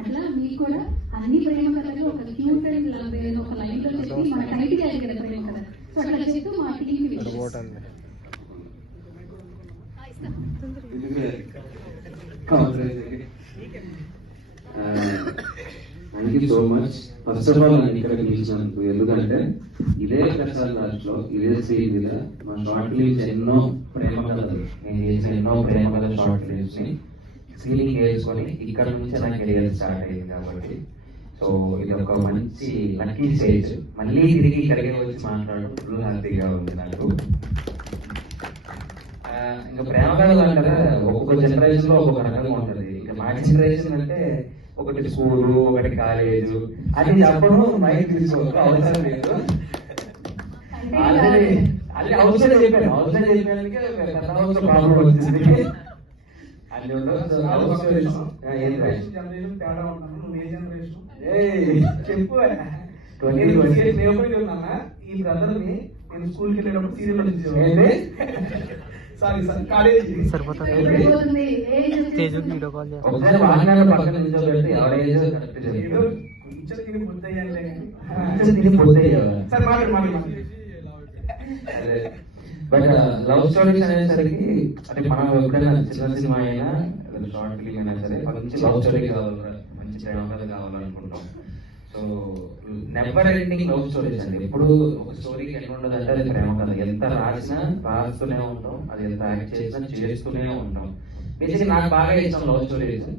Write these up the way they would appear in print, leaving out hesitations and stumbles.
అట్లా మీకు కూడా అన్ని ప్రేమ కథలు ఒక క్యూట్ అండ్ లవ్ ఒక లైన్ లో చెప్పి మన టైటిల్ అయ్యాలి కదా ప్రేమ కథ. సో అట్లా చెప్తూ మా team thank you so much. First of all నేను ఇక్కడ పిలిచినందుకు, ఎందుకంటే ఇదే ప్రసాద్ లాస్ట్ లో ఇదే స్టేజ్ మీద మా షార్ట్ ఫిలిమ్స్ ఎన్నో ప్రేమ కథలు, నేను చేసిన ఎన్నో ప్రేమ కథ షార్ట్ ఫిలిమ్స్ ని సీలింగ్ వేసుకొని ఇక్కడ నుంచి నా కెరియర్ స్టార్ట్ అయింది. కాబట్టి సో ఇది ఒక మంచి లక్కీ స్టేజ్. మళ్ళీ తిరిగి ఇక్కడికి వచ్చి మాట్లాడడం ఫుల్ హ్యాపీగా ఉంది నాకు. ఇంకా ప్రేమ కథలు అంటారా ఒక్కొక్క జనరేషన్ లో ఒక్కొక్క రకంగా ఉంటుంది. ఇక మా జనరేషన్ అంటే ఒకటి స్కూలు, ఒకటి కాలేజ్, అది చెప్పడం మైండ్ తీసుకోవచ్చు, అవసరం లేదు. అది అవసరం చెప్పాను, అవసరం చెప్పడానికి ప్రాబ్లం వచ్చింది. చెప్పు ఈ బ్రదర్ ని నేను స్కూల్కి వెళ్ళేటప్పుడు సీరియల్ వచ్చింది. Sorry sir, college but love stories అనేసరికి అంటే మనం ఎప్పుడైనా చిన్న సినిమా అయినా షార్ట్ ఫిలిం అయినా సరే మంచి లవ్ స్టోరీ కావాలి, మంచి ప్రేమ కథ కావాలనుకుంటాం. So never ending love stories అండి. ఎప్పుడు ఒక స్టోరీకి ఎట్లా ఉండదు అంటే అది ప్రేమ కథ. ఎంత రాసినా రాస్తూనే ఉంటాం, అది ఎంత యాక్ట్ చేసినా చేస్తూనే ఉంటాం. బేసిక్గా నాకు బాగా ఇష్టం లవ్ స్టోరీస్.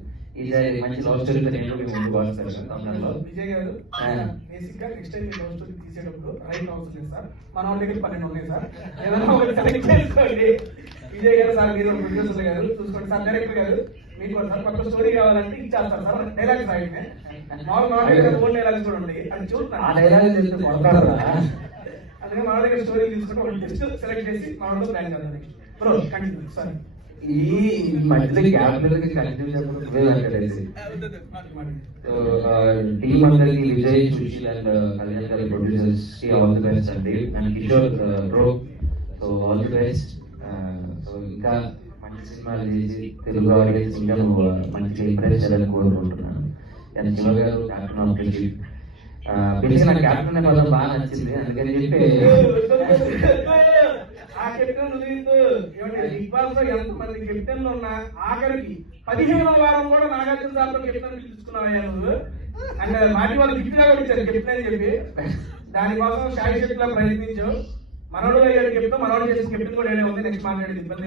ఇది మంచి లవ్ స్టోరీ నేను ముందుకు వస్తాను తమిళంలో. విజయ్ గారు బేసిక్ గా నెక్స్ట్ టైం లవ్ స్టోరీ తీసేటప్పుడు రైట్ అవసరం లేదు సార్, మన వాళ్ళ దగ్గర 12 ఉన్నాయి సార్, ఏదైనా ఒకటి సెలెక్ట్ చేసుకోండి. విజయ్ గారు సార్, మీరు ప్రొడ్యూసర్ గారు చూసుకోండి సార్, డైరెక్టర్ గారు మీకు సార్ కొత్త స్టోరీ కావాలంటే ఇచ్చేస్తారు సార్. డైలాగ్స్ రాయండి, మామూలు ఓన్ డైలాగ్స్ కూడా ఉంటాయి, అది చూస్తున్నాను. అందుకే మన దగ్గర స్టోరీ తీసుకుంటే ఒక టెస్ట్ సెలెక్ట్ చేసి మన వాళ్ళు ప్లాన్ చేద్దాం. Bro continue sir. ఈ మధ్యలో గ్యాప్ కంటిన్యూ టీమ్ అందరికి విజయ్, సుశీల్ అండ్ కళ్యాణ్ గారి ప్రొడ్యూసర్స్ కి ఆల్ ది బెస్ట్ అండి. And Kishore bro, so all the best. So ఇంకా మంచి సినిమాలు చేసి తెలుగు ఆడియన్స్ ఇంకా మంచి ఇంప్రెస్ చేయాలని కోరుకుంటున్నాను. అండ్ శివ గారు captain of the ship, basic నాకు క్యాప్టెన్ అనే పదం బాగా నచ్చింది, అందుకని చెప్పి ఆ కెప్టెన్ బిగ్ బాస్ లో ఎంత మంది కెప్టెన్లు ఉన్నా ఆఖరికి 15వ వారం కూడా నాగార్జున సార్ కెప్టెన్ పిలుచుకున్నావయ్యా నువ్వు. అంటే మాటి వాళ్ళు గిఫ్ట్గా కూడా ఇచ్చారు కెప్టెన్ అని చెప్పి. దానికోసం షాయి శక్తిలా ప్రయత్నించావు. మనోడు అయ్యాడు కెప్టెన్, మనోడు చేసిన కెప్టెన్ కూడా ఏడే ఉంది. నెక్స్ట్ మాట్లాడేది ఇబ్బంది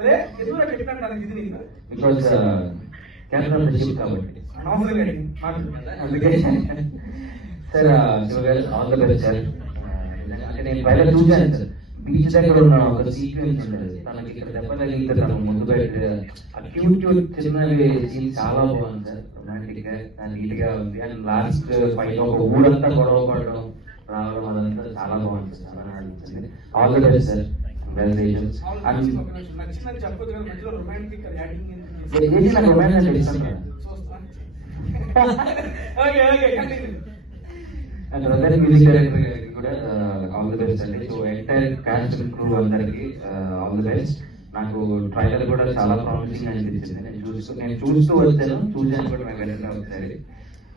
అదే ఎందుకు కెప్టెన్ దానికి ఇది నీకు అందుకే సార్ శివ గారు ఆల్ ది బెస్ట్ సార్. అంటే నేను బయట చూశాను సార్, బీచ్ దగ్గర ఉన్న ఒక సీక్వెన్స్ ఉండదు, తనకి ఇక్కడ దెబ్బ తగిలితే తన ముందు బయట క్యూట్ క్యూట్ చిన్నవి సీన్ చాలా బాగుంది సార్. రొమాంటిక్ గా నీట్ గా ఉంది. అండ్ లాస్ట్ ఫైట్ ఒక ఊరంతా గొడవ పడడం రావడం అదంతా చాలా బాగుంది సార్, అనిపించింది. All the best sir, congratulations. నాకు రొమాన్స్ అంటే ఇష్టం కదా. అండ్ బ్రదర్ మ్యూజిక్ డైరెక్టర్ గారికి కూడా ఆల్ ది బెస్ట్ అండి. So entire cost and crew అందరికి ఆల్ ది బెస్ట్. నాకు ట్రైలర్ కూడా చాలా ప్రామిసింగ్ అనిపించింది. నేను చూస్తూ వచ్చాను కూడా నాకు వెళ్ళిన ఒకసారి.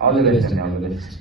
ఆల్ ది బెస్ట్ అండి, ఆల్ ది బెస్ట్.